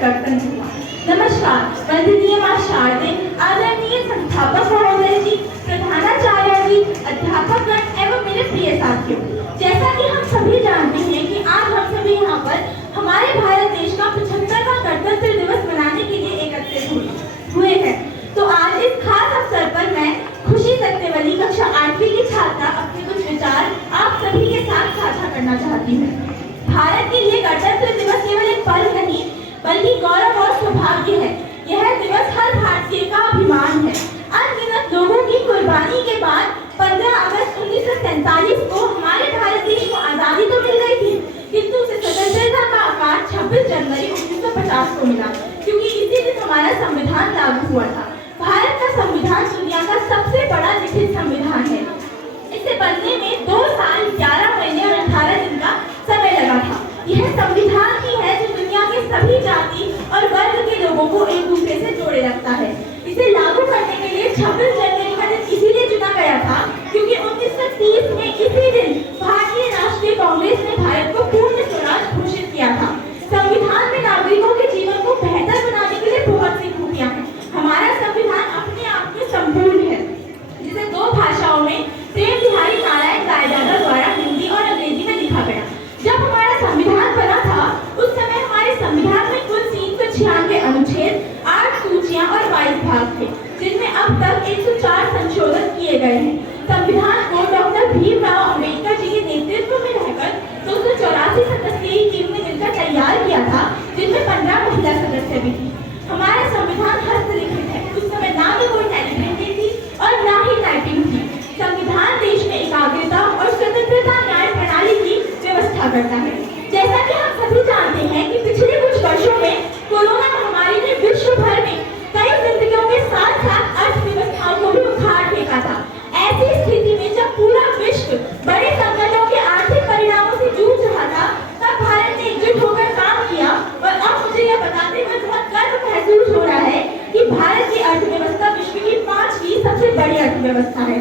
गणतंत्र हुआ। नमस्कार, वंदनीय मां शारदे, आदरणीय संस्थापक महोदय जी, प्रधानाचार्य जी, अध्यापकगण एवं मेरे प्रिय साथियों। जैसा कि हम सभी जानते हैं कि आज हम सभी यहाँ पर हमारे भारत देश का 75वां गणतंत्र दिवस मनाने के लिए एकत्रित हुए हैं। तो आज इस खास अवसर पर मैं खुशी सत्यवली कक्षा 8वीं की छात्रा अपने कुछ विचार आप सभी के साथ साझा करना चाहती हूँ। भारत के लिए गणतंत्र दिवस केवल एक पर्व नहीं बल्कि गौरव और सौभाग्य है। यह दिवस हर भारतीय का अभिमान है। अनगिनत लोगों की कुर्बानी के बाद 15 अगस्त 1947 को हमारे भारत देश को आजादी तो मिल गई थी, किंतु उसे स्वतंत्रता का आकार 26 जनवरी 1950 को मिला, क्योंकि इसी दिन हमारा संविधान लागू हुआ था। भारत का संविधान दुनिया का सबसे बड़ा लिखित संविधान है। इसे बनने में 2 साल 11 महीने और 18 दिन का समय लगा था। यह संविधान ही है जो दुनिया के सभी जाति और वर्ग के लोगों को एक दूसरे से जोड़े रखता है। इसे लागू करने के लिए 26 जनवरी का दिन इसीलिए चुना गया था क्योंकि 1930 में इसी दिन भारतीय राष्ट्रीय कांग्रेस ने भारत को पूर्ण स्वराज घोषित किया था। संविधान में नागरिकों के जीवन को बेहतर बनाने के लिए बहुत सी खूबियां हैं। हमारा संविधान अपने आप में संपूर्ण है, जिसे 2 भाषाओं में प्रेम बिहारी नारायण रायजादा द्वारा हिंदी और अंग्रेजी में लिखा गया। जब हमारा संविधान बना था उस समय हमारे संविधान में कुल 396 अनुच्छेद, 8 सूचियां और 22 भाग थे, जिनमें अब तक 104 संशोधन किए गए हैं। संविधान को डॉक्टर भीमराव अंबेडकर जी के नेतृत्व में रहकर 284 सदस्यीय टीम ने मिलकर तैयार किया था, जिनमें 15 महिला सदस्य भी थी। हमारा संविधान हस्तलिखित है। उस समय ना तो कोई टाइपराइटिंग थी और ना ही टाइपिंग थी। संविधान देश में एकाग्रता और स्वतंत्रता न्याय प्रणाली की व्यवस्था करता है। जैसा कि हम सभी जानते हैं कि पिछले कुछ वर्षों में कोरोना महामारी ने विश्व भर में कई जिंदगियों के साथ साथ अर्थव्यवस्थाओं को भी उखाड़ फेंका था। ऐसी स्थिति में जब पूरा विश्व बड़े संकटों के आर्थिक परिणामों से जूझ रहा था, तब भारत ने एकजुट होकर काम किया। और अब मुझे यह बताते हुए बहुत गर्व महसूस हो रहा है कि भारत की अर्थव्यवस्था विश्व की 5वीं सबसे बड़ी अर्थव्यवस्था है।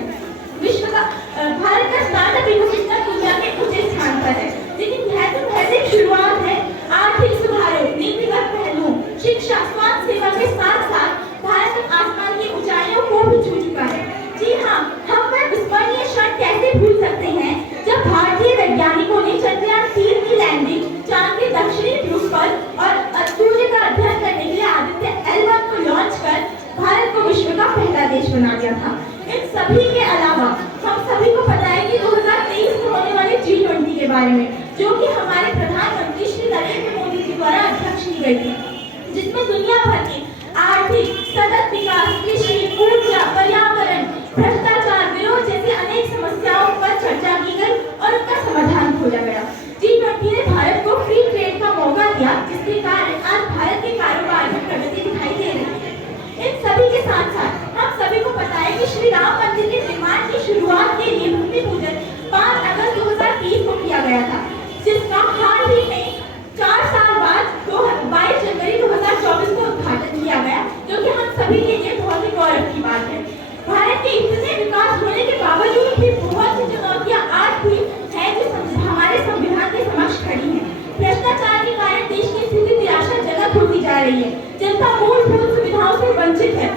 भारत का स्टार्टअप इकोसिस्टम दुनिया के ऊंचे स्थान पर है, लेकिन यह तो महज एक शुरुआत है। आर्थिक सुधारों, नीतिगत पहलुओं, शिक्षा, स्वास्थ्य सेवा के साथ साथ भारत आसमान की ऊंचाइयों को भी छू चुका है। जी हाँ, हम वह विस्मरणीय क्षण कैसे भूल सकते हैं जब भारतीय वैज्ञानिकों ने चंद्रयान 3 की लैंडिंग चांद के दक्षिणी ध्रुव पर और सूर्य का अध्ययन करने के लिए आदित्य L1 को लॉन्च कर भारत को विश्व का पहला देश बना दिया था। इन सभी के अलावा हम सभी को पता है कि 2023 में होने वाले G20 के बारे में, जो कि हमारे प्रधानमंत्री श्री नरेंद्र मोदी जी द्वारा अध्यक्ष की गई थी, जिसमें दुनिया भर की आर्थिक, सतत विकास, कृषि, ऊर्जा, पर्यावरण, भ्रष्टाचार, विरोध जैसी अनेक समस्याओं पर चर्चा की गई और उनका समाधान खोजा गया। G20 ने भारत को फ्री ट्रेड का मौका दिया, जिसके कारण आज भारत के कारोबार में प्रगति दिखाई दे रही है। इन सभी के साथ साथ हम सभी को पता है कि श्री राम मंदिर के निर्माण की शुरुआत के लिए भूमि पूजन 5 अगस्त 2030 को किया गया था, जिसका हाल ही में 4 साल बाद 22 जनवरी 2024 को उद्घाटन किया गया, जो कि हम सभी के लिए बहुत ही गौरव की बात है। भारत के इतने विकास होने के बावजूद भी बहुत सी चुनौतियां आज भी हैं जो हमारे संविधान के समक्ष खड़ी हैं। भ्रष्टाचार के कारण देश की स्थिति निराशाजनक होती जा रही है। जनता मूलभूत सुविधाओं से वंचित है।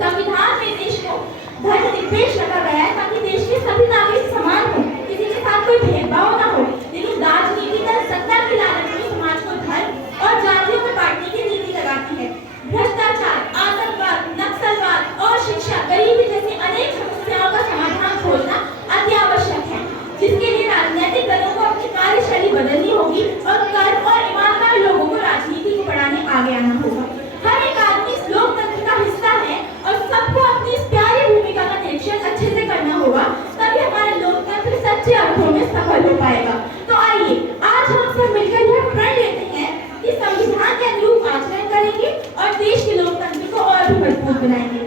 संविधान में देश को धर्मनिरपेक्ष रखा गया है ताकि देश के सभी नागरिक समान हों, किसी के साथ कोई भेदभाव न हो। लेकिन राजनीति दल सत्ता के लालच में समाज को धर्म और जातियों में बांटने की नीति लगाती है। भ्रष्टाचार, आतंकवाद, नक्सलवाद और शिक्षा, गरीबी जैसी अनेक समस्याओं का समाधान खोजना अति आवश्यक है, जिसके लिए राजनीतिक दलों को अपनी कार्यशैली बदलनी होगी और कर्म और ईमानदार लोगों को राजनीति को बढ़ाने आगे आना होगा। हर एक आदमी इस लोकतंत्र का हिस्सा है और सबको अपनी इस प्यारी भूमिका का निरीक्षण अच्छे से करना होगा, तभी हमारा लोकतंत्र सच्चे अर्थों में सफल हो पाएगा। तो आइए आज हम सब मिलकर यह प्रण लेते हैं कि संविधान के अनुरूप आचरण करेंगे और देश के लोकतंत्र को और भी मजबूत बनाएंगे।